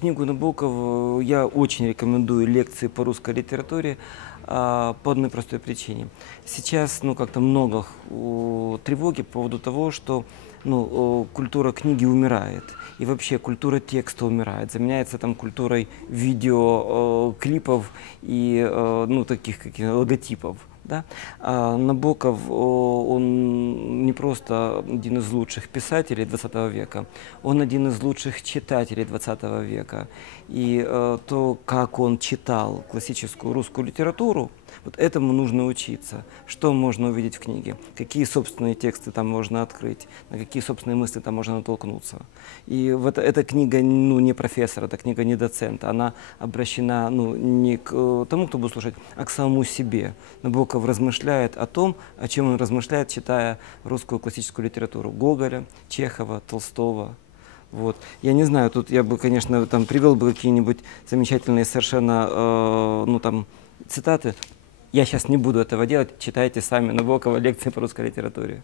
Книгу Набокова я очень рекомендую лекции по русской литературе а, по одной простой причине. Сейчас ну, как-то много тревоги по поводу того, что ну, культура книги умирает. И вообще культура текста умирает, заменяется там культурой видео, э, и э, ну, таких каких логотипов. Да? А Набоков, он просто один из лучших писателей 20 века, он один из лучших читателей 20 века. И э, то, как он читал классическую русскую литературу, вот этому нужно учиться. Что можно увидеть в книге? Какие собственные тексты там можно открыть? На какие собственные мысли там можно натолкнуться? И вот эта книга ну, не профессора, эта книга не доцента. Она обращена ну, не к э, тому, кто будет слушать, а к самому себе. Набоков размышляет о том, о чем он размышляет, читая русскую классическую литературу. Гоголя, Чехова, Толстого, вот. Я не знаю, тут я бы, конечно, там привел бы какие-нибудь замечательные совершенно, э, ну там, цитаты. Я сейчас не буду этого делать, читайте сами Набокова лекции по русской литературе.